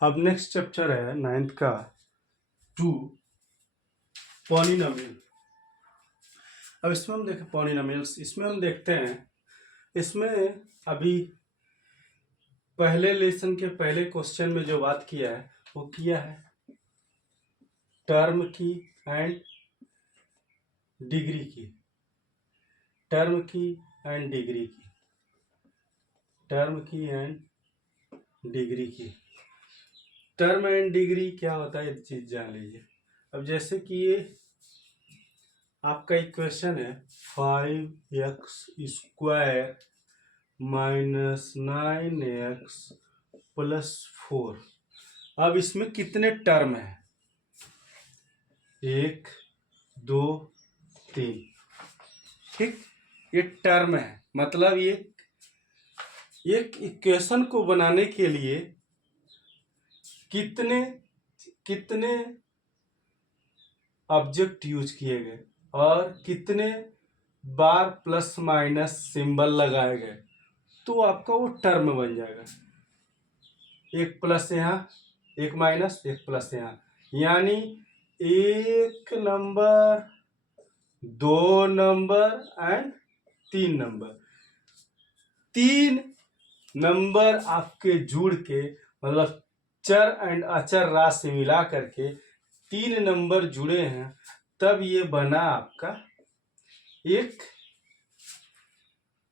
अब next chapter है 9th का 2 पॉलिनोमियल। अब इसमें हम देखें पॉलिनोमियल्स, इसमें हम देखते हैं इसमें अभी पहले लेसन के पहले क्वेश्चन में जो बात किया है वो किया है टर्म की एंड डिग्री की, टर्म की एंड डिग्री की, टर्म की एंड डिग्री की। टर्म एंड डिग्री क्या होता है ये चीज जान लीजिए। अब जैसे कि ये आपका इक्वेशन है 5x² माइनस 9x प्लस 4। अब इसमें कितने टर्म है? 1 2 3। ठीक, ये टर्म है। मतलब ये एक इक्वेशन को बनाने के लिए कितने कितने ऑब्जेक्ट यूज किए गए और कितने बार प्लस माइनस सिंबल लगाए गए, तो आपका वो टर्म बन जाएगा। एक प्लस यहाँ, एक माइनस, एक प्लस यहाँ, यानी एक number, 2 number and 3 number. 3 number आपके जुड़ के, मतलब चर एंड अचर राशि मिला करके 3 नंबर जुड़े हैं, तब ये बना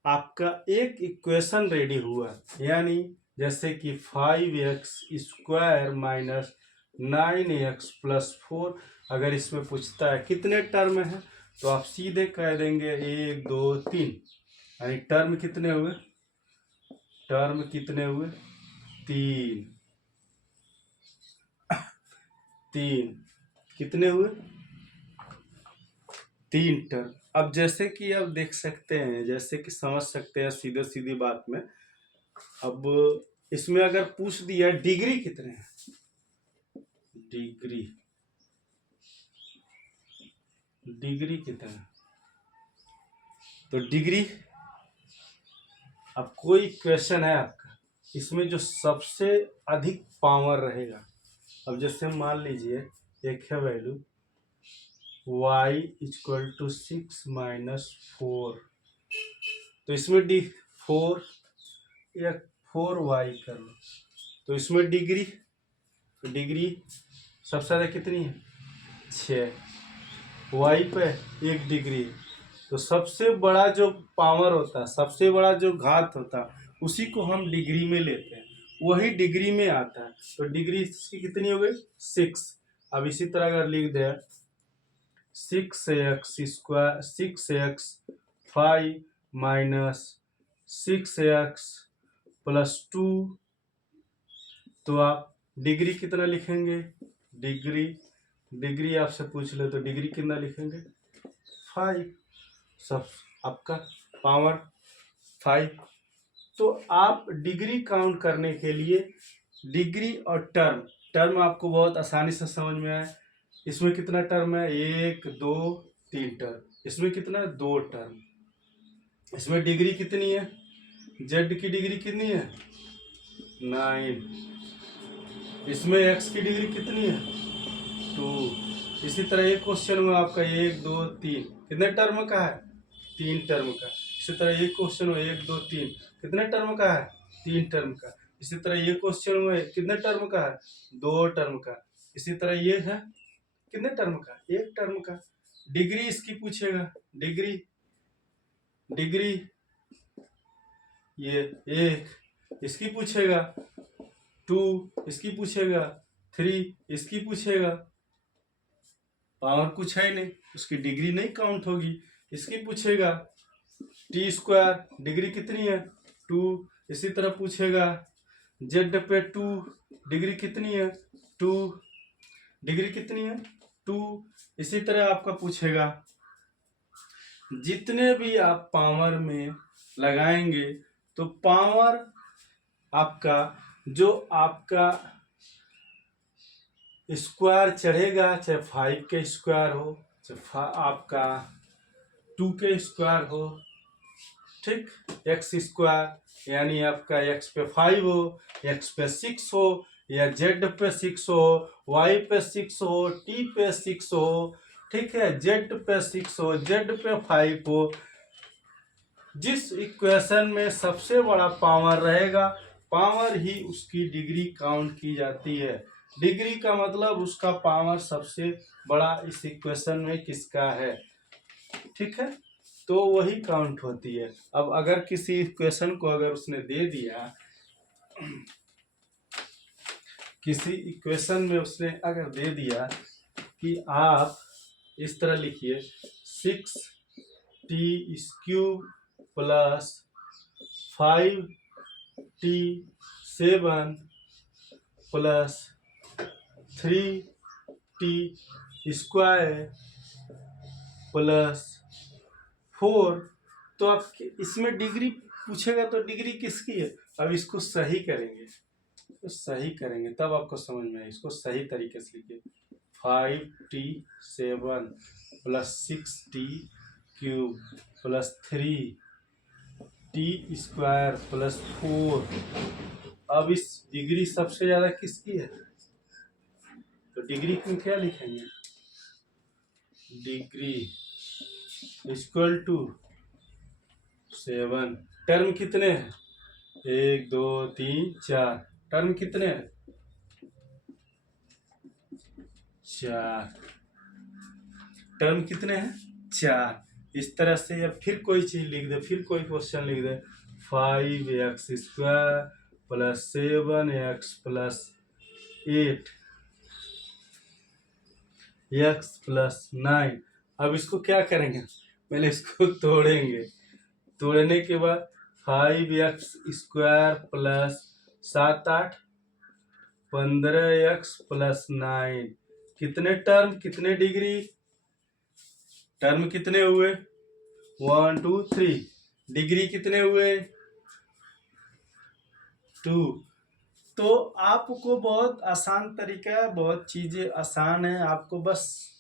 आपका एक इक्वेशन रेडी हुआ। यानी जैसे कि 5x² माइनस 9x प्लस 4। अगर इसमें पूछता है कितने टर्म है तो आप सीधे कह देंगे 1 2 3। यानी टर्म कितने हुए? टर्म कितने हुए? 3। 3 कितने हुए? 3 टर्म। अब जैसे कि आप देख सकते हैं, जैसे कि समझ सकते हैं सीधे सीधी बात में। अब इसमें अगर पूछ दिया डिग्री कितने हैं, डिग्री डिग्री कितना है, तो डिग्री, अब कोई क्वेश्चन है आपका, इसमें जो सबसे अधिक पावर रहेगा। अब जैसे मान लीजिए एक है वैल्यू y = 6 माइनस 4, तो इसमें 4 या 4y कर लो, तो इसमें डिग्री सबसे ज़्यादा कितनी है? 6। y पे 1 डिग्री, तो सबसे बड़ा जो पावर होता है, सबसे बड़ा जो घात होता है, उसी को हम डिग्री में लेते हैं, वही डिग्री में आता है। तो डिग्री इसकी कितनी हो गई? 6। अब इसी तरह अगर लिख दे 6x5 माइनस 6x प्लस 2, तो आप डिग्री कितना लिखेंगे? डिग्री आपसे पूछ ले तो डिग्री कितना लिखेंगे? 5। सब आपका पावर 5। तो आप डिग्री काउंट करने के लिए डिग्री और टर्म आपको बहुत आसानी से समझ में आए। इसमें कितना टर्म है? 1 2 3 टर्म। इसमें कितना? 2 टर्म। इसमें डिग्री कितनी है? जेड की डिग्री कितनी है? 9। इसमें एक्स की डिग्री कितनी है? 2। इसी तरह एक क्वेश्चन में आपका 1 2 3 कितने टर्म का है? 3 टर्म का। इसी तरह एक क्वेश्चन में 1 2 3 कितने टर्म का है? 3 टर्म का। इसी तरह ये क्वेश्चन में कितने टर्म का है? 2 टर्म का। इसी तरह ये है कितने टर्म का? 1 टर्म का। डिग्री इसकी पूछेगा, डिग्री ये 1 इसकी पूछेगा, 2 इसकी पूछेगा, 3 इसकी पूछेगा। पावर कुछ है नहीं, उसकी डिग्री नहीं काउंट होगी। इसकी पूछेगा t² डिग्री कितनी है? 2। इसी तरह पूछेगा जेड पे 2 डिग्री कितनी है? 2 डिग्री कितनी है? 2। इसी तरह आपका पूछेगा, जितने भी आप पावर में लगाएंगे तो पावर आपका जो आपका स्क्वायर चढ़ेगा, चाहे 5 के स्क्वायर हो, चाहे आपका 2 के स्क्वायर हो, ठीक, x² यानी आपका x पे 5 हो, x पे 6 हो, या जेड पे 6 हो, वाई पे 6 हो, टी पे 6 हो, ठीक है, जेड पे 6 हो, जेड पे 5 हो, जिस इक्वेशन में सबसे बड़ा पावर रहेगा, पावर ही उसकी डिग्री काउंट की जाती है। डिग्री का मतलब उसका पावर सबसे बड़ा इस इक्वेशन में किसका है, ठीक है, तो वही काउंट होती है। अब अगर किसी इक्वेशन को अगर उसने दे दिया, किसी इक्वेशन में उसने अगर दे दिया कि आप इस तरह लिखिए 6t³ plus 5t7 plus 3t² plus 4, तो आप इसमें डिग्री पूछेगा तो डिग्री किसकी है। अब इसको सही करेंगे, तो सही करेंगे तब आपको समझ में आए। इसको सही तरीके से लिखिए 5t7 plus 6t³ plus 3t² plus 4। अब इस डिग्री सबसे ज्यादा किसकी है, तो डिग्री में क्या लिखेंगे, डिग्री इक्वल टू 7। टर्म कितने हैं, 1 2 3 4, टर्म कितने हैं, 4, टर्म कितने हैं, 4। इस तरह से या फिर कोई चीज लिख दे, फिर कोई क्वेश्चन लिख दे 5x² plus 7x plus 8x plus 9। अब इसको क्या करेंगे, पहले इसको तोड़ेंगे, तोड़ने के बाद 5x² प्लस 7 8 15x प्लस 9, कितने टर्म, कितने डिग्री, टर्म कितने हुए 1 2 3, डिग्री कितने हुए 2। तो आपको बहुत आसान तरीका है, बहुत चीजें आसान है, आपको बस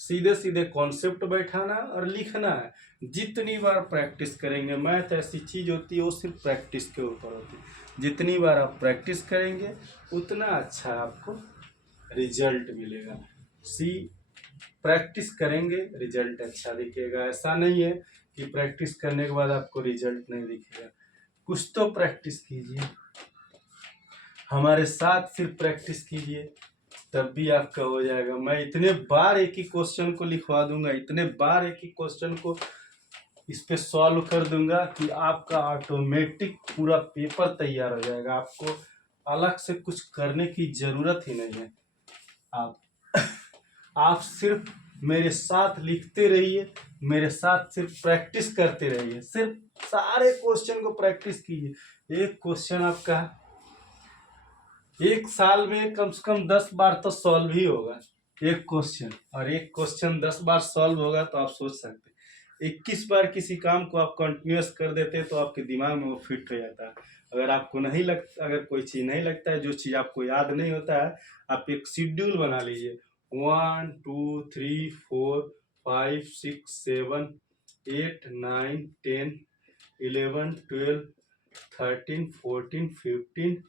सीधे सीधे कॉन्सेप्ट बैठाना और लिखना है। जितनी बार प्रैक्टिस करेंगे, मैथ ऐसी चीज होती है वो सिर्फ प्रैक्टिस के ऊपर होती है, जितनी बार आप प्रैक्टिस करेंगे उतना अच्छा आपको रिजल्ट मिलेगा। प्रैक्टिस करेंगे रिजल्ट अच्छा दिखेगा, ऐसा नहीं है कि प्रैक्टिस करने के बाद आपको रिजल्ट नहीं दिखेगा। कुछ तो प्रैक्टिस कीजिए, हमारे साथ सिर्फ प्रैक्टिस कीजिए, तब भी आपका हो जाएगा। मैं इतने बार एक ही क्वेश्चन को लिखवा दूंगा, इतने बार एक ही क्वेश्चन को इस पे सॉल्व कर दूंगा कि आपका ऑटोमेटिक पूरा पेपर तैयार हो जाएगा, आपको अलग से कुछ करने की जरूरत ही नहीं है। आप सिर्फ मेरे साथ लिखते रहिए, मेरे साथ सिर्फ प्रैक्टिस करते रहिए, सिर्फ सारे क्वेश्चन को प्रैक्टिस कीजिए। एक क्वेश्चन आपका एक साल में कम से कम 10 बार तो सॉल्व ही होगा एक क्वेश्चन, और एक क्वेश्चन 10 बार सॉल्व होगा तो आप सोच सकते हैं 21 बार किसी काम को आप कंटिन्यूअस कर देते हैं तो आपके दिमाग में वो फिट हो जाता है। अगर आपको नहीं लगता, अगर कोई चीज नहीं लगता है, जो चीज आपको याद नहीं होता है, आप एक शेड्यूल बना लीजिए 1 2 3 4 5 6 7 8 9 10 11 12 13 14 15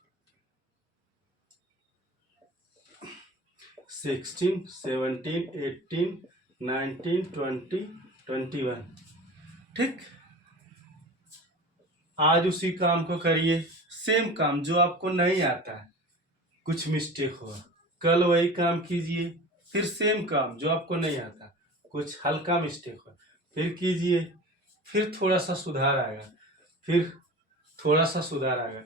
16 17 18 19 20 21। ठीक, आज उसी काम को करिए, सेम काम जो आपको नहीं आता है, कुछ मिस्टेक हुआ, कल वही काम कीजिए, फिर सेम काम जो आपको नहीं आता, कुछ हल्का मिस्टेक हुआ, फिर कीजिए, फिर थोड़ा सा सुधार आएगा, फिर थोड़ा सा सुधार आएगा,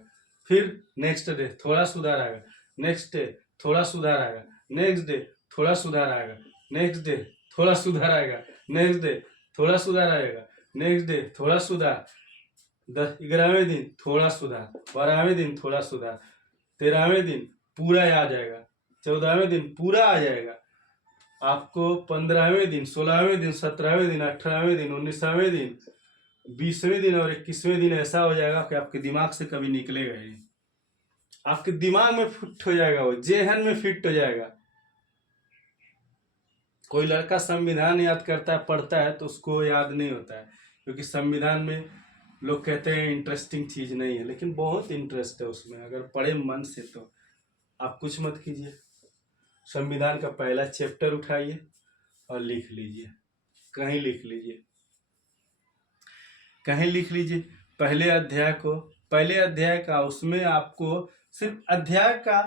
फिर नेक्स्ट डे थोड़ा सुधार आएगा, नेक्स्ट डे थोड़ा सुधार आएगा, नेक्स्ट डे थोड़ा सुधार आएगा, नेक्स्ट डे थोड़ा सुधार आएगा, नेक्स्ट डे थोड़ा सुधार आएगा, नेक्स्ट डे थोड़ा सुधार, 11वें दिन थोड़ा सुधार, 12वें दिन थोड़ा सुधार, 13वें दिन पूरा आ जाएगा, 14वें दिन पूरा आ जाएगा, आपको 15वें दिन 16वें दिन 17वें दिन 18वें दिन 19वें दिन 20वें दिन और 21वें दिन ऐसा हो जाएगा कि आपके दिमाग से कभी निकलेगा ही, आपके दिमाग में फिट हो जाएगा, वो जेहन में फिट हो जाएगा। कोई लड़का संविधान याद करता है, पढ़ता है, तो उसको याद नहीं होता है, क्योंकि संविधान में लोग कहते हैं इंटरेस्टिंग चीज नहीं है, लेकिन बहुत इंटरेस्ट है उसमें, अगर पढ़े मन से तो आप कुछ मत कीजिए, संविधान का पहला चैप्टर उठाइए और लिख लीजिए, कहीं लिख लीजिए, कहीं लिख लीजिए पहले अध्याय का, उसमें आपको सिर्फ अध्याय का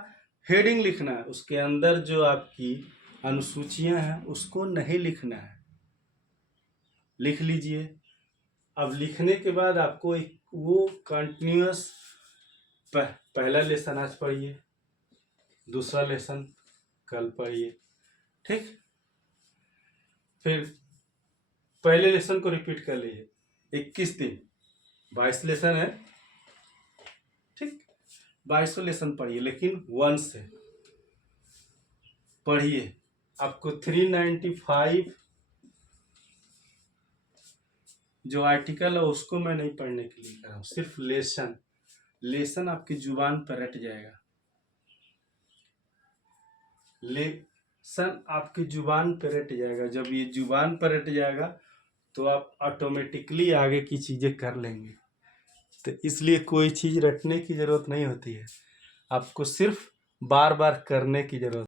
हेडिंग लिखना है, उसके अंदर जो आपकी अनुसूचियां हैं उसको नहीं लिखना है। लिख लीजिए। अब लिखने के बाद आपको एक वो कंटिन्यूअस पहला लेसन आज पढ़िए, दूसरा लेसन कल पढ़िए, ठीक। फिर पहले लेसन को रिपीट कर लीजिए, 21 दिन 22 लेसन है, ठीक। 22 लेसन पढ़िए, लेकिन 1 से पढ़िए। आपको 395 जो आर्टिकल है उसको मैं नहीं पढ़ने के लिए कर रहा हूँ, सिर्फ लेसन आपकी जुबान पर रट जाएगा, लेसन आपकी जुबान पर रट जाएगा। जब ये जुबान पर रट जाएगा तो आप ऑटोमेटिकली आगे की चीजें कर लेंगे। तो इसलिए कोई चीज रटने की जरूरत नहीं होती है, आपको सिर्फ बार बार करने की जरूरत